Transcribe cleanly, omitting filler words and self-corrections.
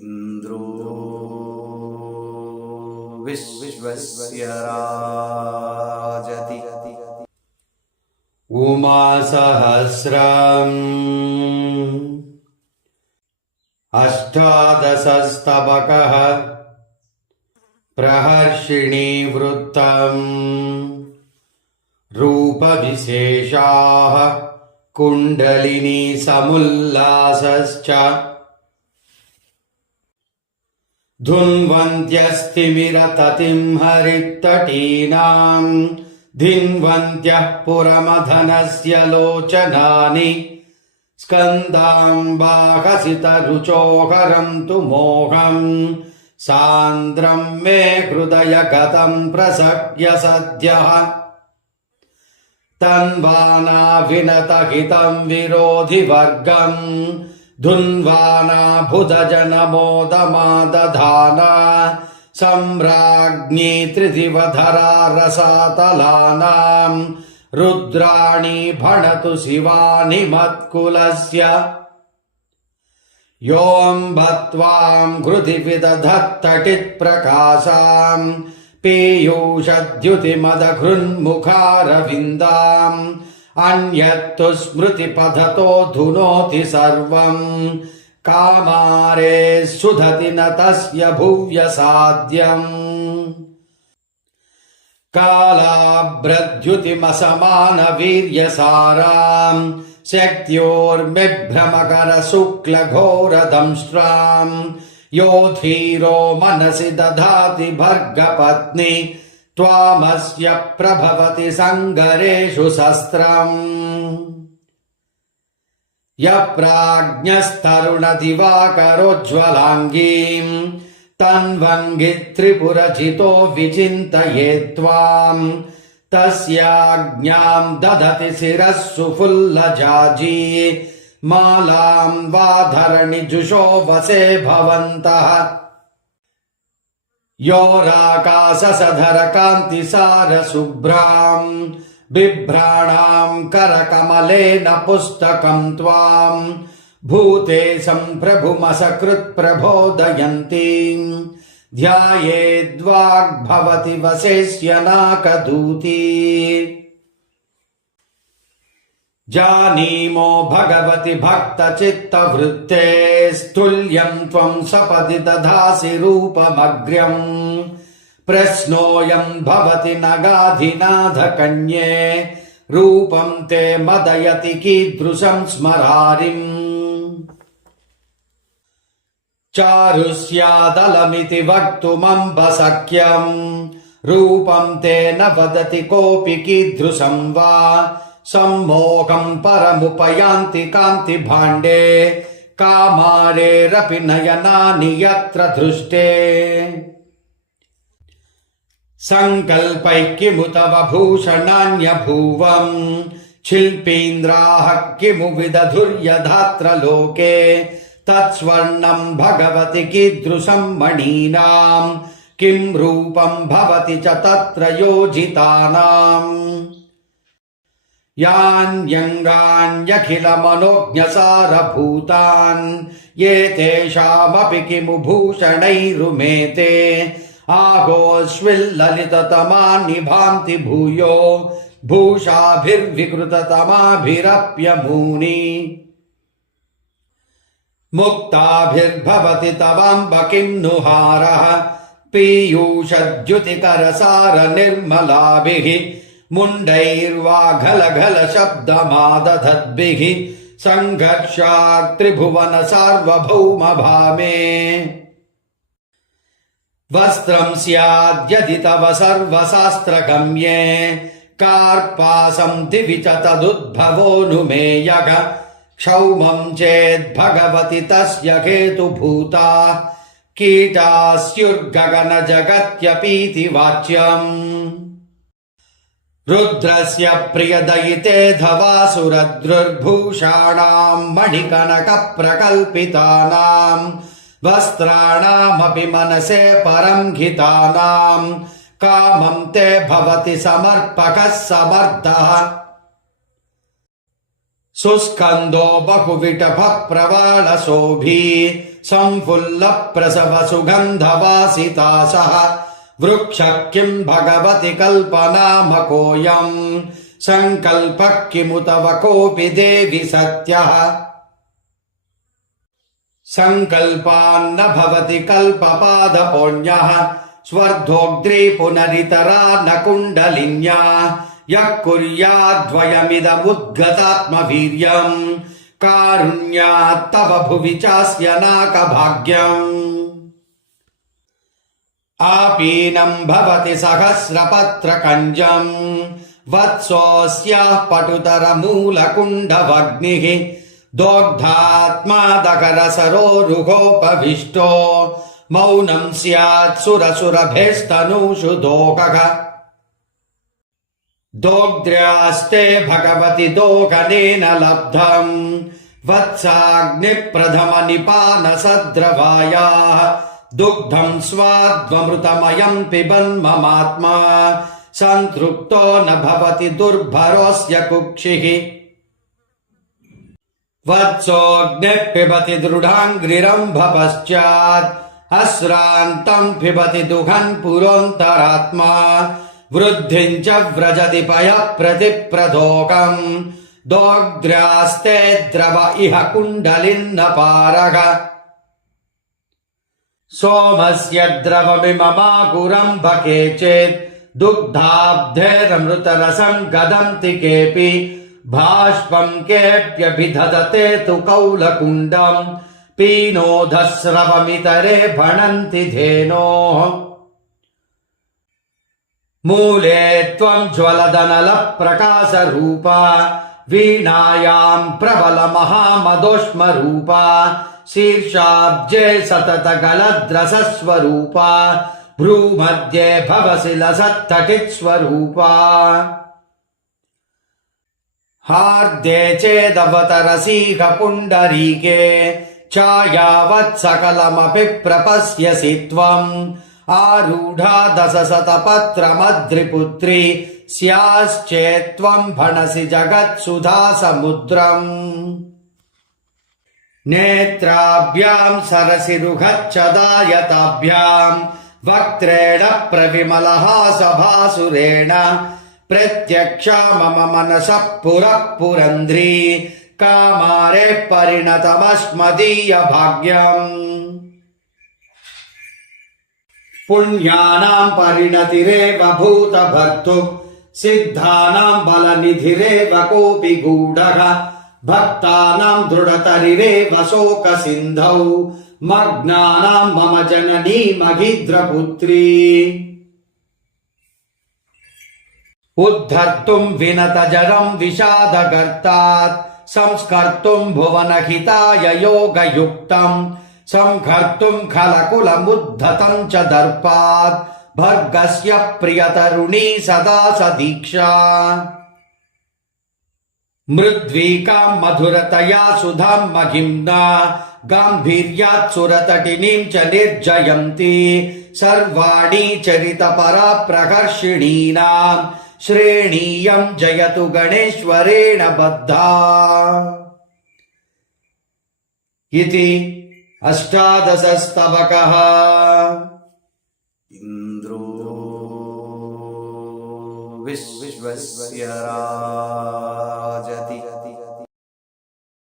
इन्द्रो विश्वस्य राजति उमासहस्रम् अष्टादशस्तबकः प्रहर्षिणी वृत्तम् रूपविशेषाः कुण्डलिनी समुल्लासश्च धुन्वन्त्यस्तिमिरततिं हरित्तटीनाम् धिन्वन्त्यः पुरमधनस्य लोचनानि स्कन्दाम्बाहसितरुचोहरं तु मोहम् सान्द्रं मे हृदयगतं प्रसह्य सद्यः तन्वानाभिनतहितं विरोधिवर्गम् धुन्वाना भुजजनमोदमादधाना सम्राज्ञी त्रिदिवधरा रसातलानां रुद्राणि भणतु शिवानि मत्कुलस्य योऽम्बत्वां हृदि विदधत्तटित्प्रकाशां पीयूषद्युतिमदघृन्मुखारविन्दाम् अन्यत्तु स्मृतिपथतो धुनोति सर्वम् कामारे सुधति न तस्य भुव्यसाद्यम् कालाभ्रद्युतिमसमानवीर्यसाराम् शक्त्योर्मिभ्रमकरशुक्लघोरदंष्ट्राम् यो धीरो मनसि दधाति भर्गपत्नी त्वामस्य प्रभवति सङ्गरेषु शस्त्रम् यप्राज्ञस्तरुणदिवाकरोज्ज्वलाङ्गीम् तन्वङ्गि त्रिपुरजितो विचिन्तयेत्त्वाम् तस्याज्ञाम् दधति शिरः सुफुल्लजाजी मालाम् वाधरणि जुषो वसे भवन्तः योराकाशसधरकान्तिसारशुभ्राम् बिभ्राणाम् करकमलेन पुस्तकम् त्वाम् भूतेशम् प्रभुमसकृत्प्रबोधयन्तीम् ध्यायेद्वाग्भवति वसेष्यनाकदूती जानीमो भगवति भक्तचित्तवृत्ते स्तुल्यम् त्वम् सपदि दधासि रूपमग्र्यम् प्रश्नोऽयम् भवति नगाधिनाथकन्ये रूपम् ते मदयति कीदृशम् स्मरारिम् चारुस्यादलमिति वक्तुमम्ब शक्यम् रूपम् ते न वदति कोऽपि कीदृशम् वा सम्मोहम् परमुपयान्ति कान्ति भाण्डे कामारेरपि नयनानि यत्र दृष्टे सङ्कल्पैः किमु तव भूषणान्यभूवम् शिल्पीन्द्राः किमु विदधुर्यधात्र लोके तत्स्वर्णम् भगवति कीदृशम् मणीनाम् किम् रूपम् भवति च तत्र योजितानाम् यान्यङ्गान्यखिलमनोज्ञसारभूतान् ये तेषामपि किमु भूषणैरुमेते आगोऽश्विल्ललिततमानि भान्ति भूयो भूषाभिर्विकृततमाभिरप्यमूनि मुक्ताभिर्भवति तवाम्ब किम् नु हारः पीयूषद्युतिकरसारनिर्मलाभिः मुण्डैर्वाघलघल शब्दमादधद्भिः सङ्घर्षात् त्रिभुवन सार्वभौम भामे वस्त्रम् स्याद्यदि तव सर्वशास्त्रगम्ये कार्पासम् दिवि च तदुद्भवोऽनुमेयः क्षौमम् चेद्भगवति तस्य हेतुभूता कीटास्युर्गगनजगत्यपीति वाच्यम् रुद्रस्य प्रियदयिते धवासुरद्रुर्भूषाणाम् मणिकनकप्रकल्पितानाम् वस्त्राणामपि मनसे परङ्घितानाम् कामम् ते भवति समर्पकः समर्थः शुष्कन्दो बहुविटभः प्रवालशोभी संफुल्लप्रसवसुगन्धवासितासः वृक्षः किम् भगवति कल्पनामकोऽयम् सङ्कल्पः किमुत वा कोऽपि देवि सत्यः सङ्कल्पान्न भवति कल्पपादपोऽन्यः स्वर्धोऽग्रे पुनरितरा न कुण्डलिन्या यः कुर्याद्वयमिदमुद्गतात्मवीर्यम् कारुण्यात् तव भुवि चास्य नाकभाग्यम् आपीनम् भवति सहस्रपत्रकञ्जम् वत्सोऽस्याः पटुतरमूलकुण्डवग्निः दोग्धात्मादकरसरोरुहोपविष्टो मौनम् स्यात् सुरसुरभेस्तनूषु दोगः दोग्ध्र्यास्ते भगवति दोगनेन लब्धम् वत्साग्निप्रथमनिपानसद्रवायाः दुग्धम् स्वाद्वमृतमयम् पिबन्ममात्मा सन्तृप्तो न भवति दुर्भरोऽस्य कुक्षिः वत्सोऽग्निः पिबति दृढाङ्घ्रिरम्भपश्चात् अश्रान्तम् पिबति दुघन् पुरोऽन्तरात्मा वृद्धिम् च व्रजति पयःप्रतिप्रदोकम् दोग्ध्र्यास्ते द्रव इह कुण्डलिन्नपारः सोमस्य द्रवमिममाकुरम्भके चेत् दुग्धाब्धेरमृतरसम् गदन्ति केऽपि भाष्पम् केऽप्यभिदधते तु कौलकुण्डम् पीनोधस्रवमितरे भणन्ति धेनोः मूले त्वम् ज्वलदनलप्रकाशरूपा वीणायाम् प्रबलमहामदोष्मरूपा शीर्षाब्जे सततगलद्रसस्वरूपा भ्रूमध्ये भवसि लसत्तटित्स्वरूपा हार्दे चेदवतरसीह पुण्डरीके छायावत् सकलमपि प्रपश्यसि त्वम् आरूढा दशशतपत्रमद्रिपुत्री स्याश्चेत्त्वम् भणसि जगत्सुधासमुद्रम् नेत्राभ्याम् सरसिरुहच्छदायताभ्याम् वक्त्रेण प्रविमलहासभासुरेण प्रत्यक्षा मम मनसः पुरः पुरन्ध्री कामारे परिणतमस्मदीय भाग्यम् पुण्यानाम् परिणतिरेव भूतभर्तुः सिद्धानाम् बलनिधिरेव कोऽपि गूढः भक्तानाम् दृढतरिरेव शोकसिन्धौ मग्नानाम् मम जननी महीद्रपुत्री उद्धर्तुम् विनतजरम् विषादगर्तात् संस्कर्तुम् भुवनहिताय योगयुक्तम् संहर्तुम् खलकुलमुद्धतम् च दर्पात् भर्गस्य प्रियतरुणी सदा सदीक्षा मृद्वीकाम् मधुरतया सुधाम् महिम्ना गाम्भीर्यात् सुरतटिनीम् च निर्जयन्ती सर्वाणि चरितपरा प्रकर्षिणीनाम् श्रेणीयम् जयतु गणेश्वरेण बद्धा इति अष्टादशस्तवकः। इन्द्रो विश्वस्य राजति